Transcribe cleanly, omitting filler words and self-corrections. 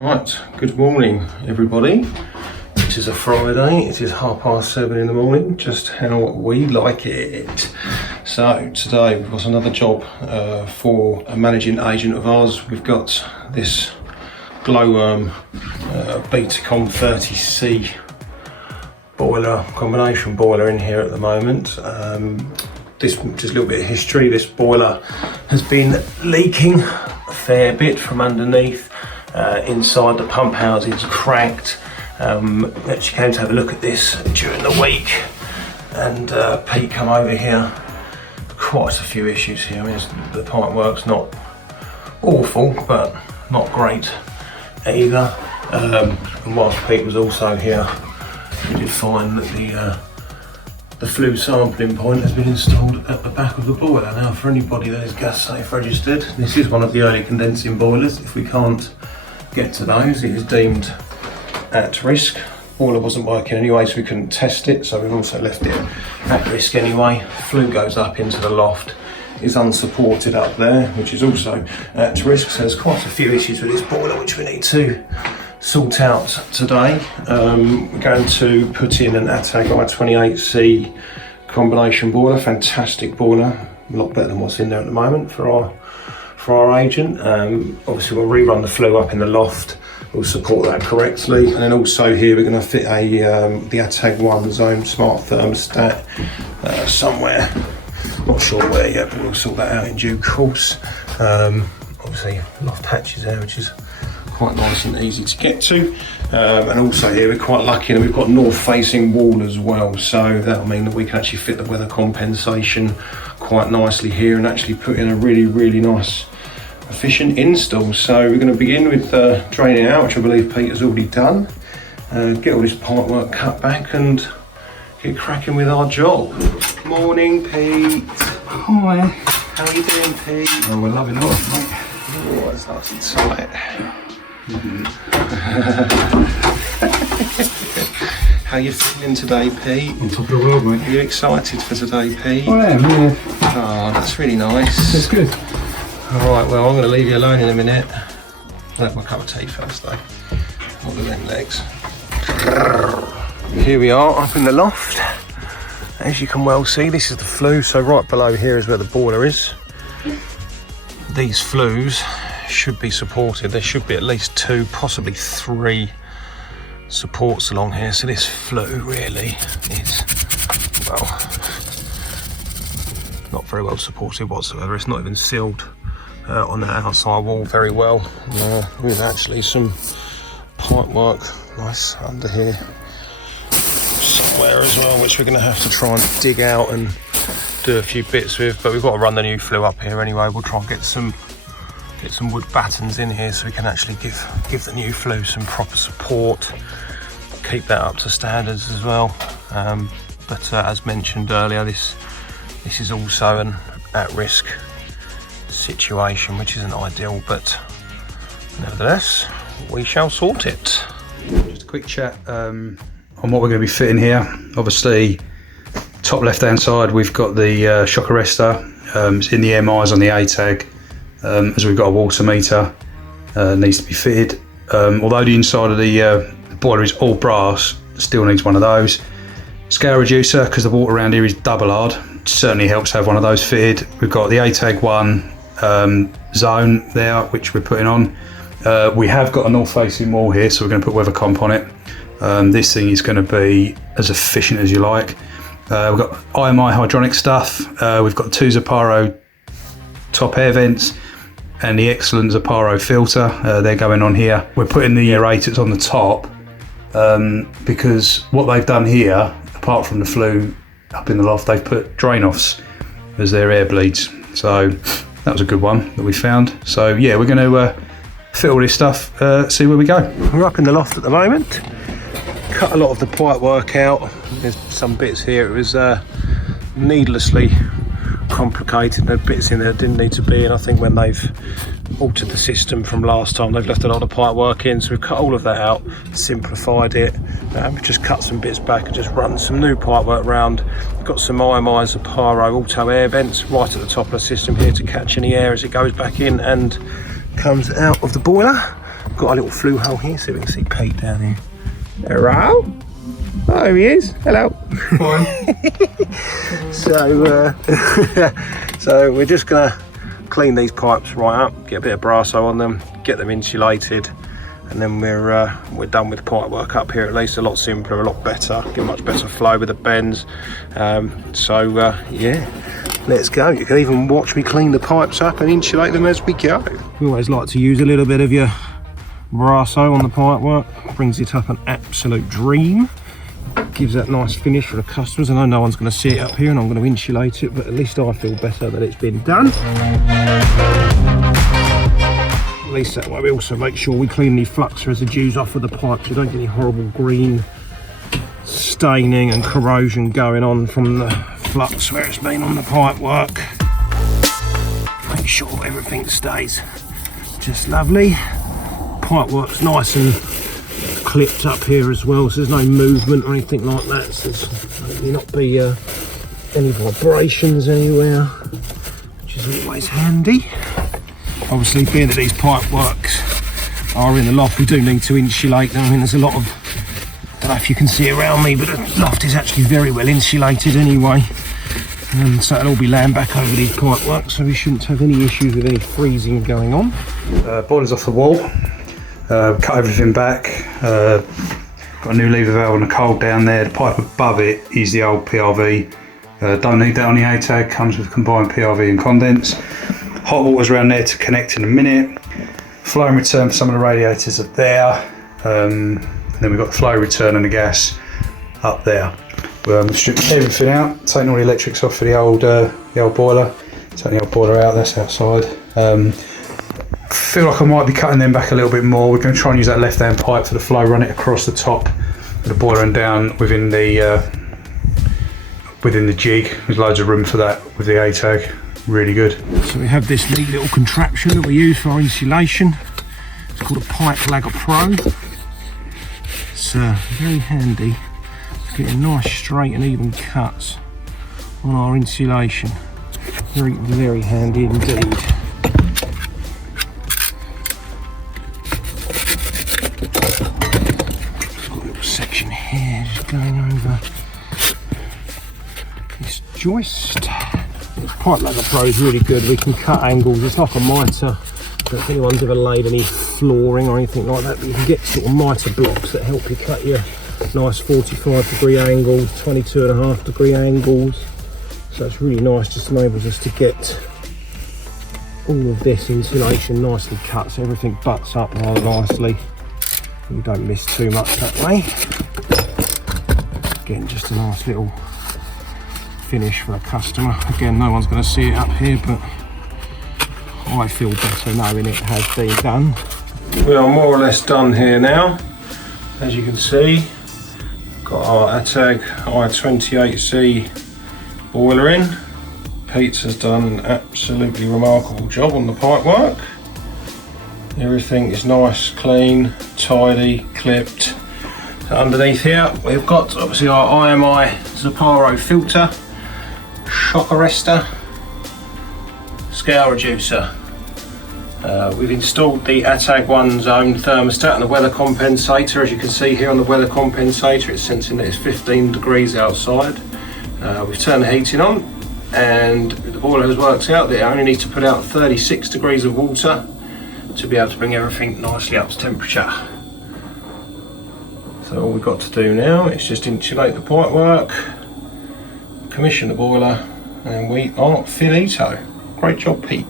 Right, good morning everybody. It is a Friday, it is 7:30 in the morning, just how we like it. So today we've got another job for a managing agent of ours. We've got this glowworm Betacom 30C boiler, combination boiler in here at the moment. This, just a little bit of history, this boiler has been leaking a fair bit from underneath. Inside the pump housing's cracked. Actually came to have a look at this during the week, and Pete come over here. Quite a few issues here. I mean, the pipework's not awful, but not great either. And whilst Pete was also here, we did find that the Flue sampling point has been installed at the back of the boiler. Now, for anybody that is gas safe registered, this is one of the early condensing boilers. If we can't get to those, it is deemed at risk. Boiler wasn't working anyway, so we couldn't test it, so we've also left it at risk anyway. Flue goes up into the loft, is unsupported up there, which is also at risk. So there's quite a few issues with this boiler which we need to sort out today. We're going to put in an ATAG IC28C combination boiler. Fantastic boiler, a lot better than what's in there at the moment for our agent. Obviously we'll rerun the Flue up in the loft, we'll support that correctly, and then also here we're going to fit the ATAG 1 zone smart thermostat somewhere, not sure where yet, but we'll sort that out in due course. Obviously loft hatches there, which is quite nice and easy to get to, and also here we're quite lucky that we've got north facing wall as well, so that'll mean that we can actually fit the weather compensation quite nicely here and actually put in a really nice efficient install. So we're going to begin with draining out, which I believe Pete has already done, get all this pipework cut back and get cracking with our job. Morning Pete. Hi. How are you doing, Pete? Oh, we're loving life, mate. Oh, it's nice and tight. How are you feeling today, Pete? On top of the world, mate. Are you excited for today, Pete? I am, yeah. Oh, that's really nice. That's good. Alright, well I'm going to leave you alone in a minute. I'll have my cup of tea first though. Not the them legs. Here we are up in the loft. As you can well see, this is the Flue, so right below here is where the boiler is. These Flues should be supported. There should be at least 2, possibly 3 supports along here. So this Flue really is, well, not very well supported whatsoever. It's not even sealed on that outside wall very well. With actually some pipe work nice under here somewhere as well, which we're going to have to try and dig out and do a few bits with, but we've got to run the new Flue up here anyway. We'll try and get some wood battens in here so we can actually give the new Flue some proper support, keep that up to standards as well. But as mentioned earlier, this is also an at-risk situation, which isn't ideal, but nevertheless we shall sort it. Just a quick chat on what we're going to be fitting here. Obviously, top left hand side we've got the shock arrestor. It's in the MIs on the ATAG, as we've got a water meter, needs to be fitted. Although the inside of the boiler is all brass, still needs one of those. Scale reducer, because the water around here is double hard, certainly helps to have one of those fitted. We've got the ATAG 1 zone there, which we're putting on. We have got a north facing wall here, so we're going to put weather comp on it. This thing is going to be as efficient as you like. We've got IMI hydronic stuff. We've got 2 Zaparo top air vents and the excellent Zaparo filter. They're going on here. We're putting the aerators on the top because what they've done here, apart from the Flue up in the loft, they've put drain offs as their air bleeds. So that was a good one that we found. So yeah, we're going to fit all this stuff, see where we go. We're up in the loft at the moment. Cut a lot of the pipe work out. There's some bits here, it was needlessly complicated. There are bits in there that didn't need to be, and I think when they've altered the system from last time, they've left a lot of pipe work in, so we've cut all of that out, simplified it. We've just cut some bits back and just run some new pipe work round. We've got some IMI Zaparo auto air vents right at the top of the system here to catch any air as it goes back in and comes out of the boiler. Got a little flue hole here, so we can see Pete down here. Hello? Oh, he is. Hello. So we're just gonna clean these pipes right up, get a bit of brasso on them, get them insulated, and then we're done with pipe work up here. At least a lot simpler, a lot better, get much better flow with the bends. Yeah, let's go. You can even watch me clean the pipes up and insulate them as we go. We always like to use a little bit of your brasso on the pipe work, brings it up an absolute dream. Gives that nice finish for the customers. I know no one's going to see it up here and I'm going to insulate it, but at least I feel better that it's been done. At least that way we also make sure we clean the flux residues off of the pipes. You don't get any horrible green staining and corrosion going on from the flux where it's been on the pipe work. Make sure everything stays just lovely. Pipe work's nice and clipped up here as well, so there's no movement or anything like that, so there'll not be any vibrations anywhere, which is always handy. Obviously, being that these pipe works are in the loft, we do need to insulate them. I mean, there's a lot of, I don't know if you can see around me, but the loft is actually very well insulated anyway, so it'll all be laying back over these pipe works, so we shouldn't have any issues with any freezing going on. Boiler's off the wall. Cut everything back, got a new lever valve and a cold down there. The pipe above it is the old PRV, don't need that on the ATAG, comes with combined PRV and condense. Hot water's around there to connect in a minute. Flow and return for some of the radiators are there, and then we've got the flow return and the gas up there. Stripped everything out, taking all the electrics off for the old boiler, taking the old boiler out, that's outside. Feel like I might be cutting them back a little bit more. We're going to try and use that left hand pipe for the flow, run it across the top of the boiler and down within the jig. There's loads of room for that with the ATAG, really good. So we have this neat little contraption that we use for our insulation. It's called a Pipework Pro. It's very handy. It's getting nice straight and even cuts on our insulation. Very, very handy indeed. Section here, just going over this joist. This Pipework Pro is really good. We can cut angles. It's like a mitre. I don't know if anyone's ever laid any flooring or anything like that, but you can get sort of mitre blocks that help you cut your nice 45-degree angles, 22.5-degree angles. So it's really nice, just enables us to get all of this insulation nicely cut, so everything butts up rather nicely. You don't miss too much that way. Again, just a nice little finish for a customer. Again, no one's going to see it up here, but I feel better knowing it has been done. We are more or less done here now. As you can see, got our ATAG I28C boiler in. Pete's has done an absolutely remarkable job on the pipe work. Everything is nice, clean, tidy, clipped. So underneath here we've got obviously our IMI subpar filter, shock arrestor, scale reducer. We've installed the ATAG One's own thermostat and the weather compensator. As you can see here on the weather compensator, it's sensing that it's 15 degrees outside. We've turned the heating on, and the boiler has worked out that it only needs to put out 36 degrees of water to be able to bring everything nicely up to temperature. So all we've got to do now is just insulate the pipe work, commission the boiler, and we are finito. Great job, Pete.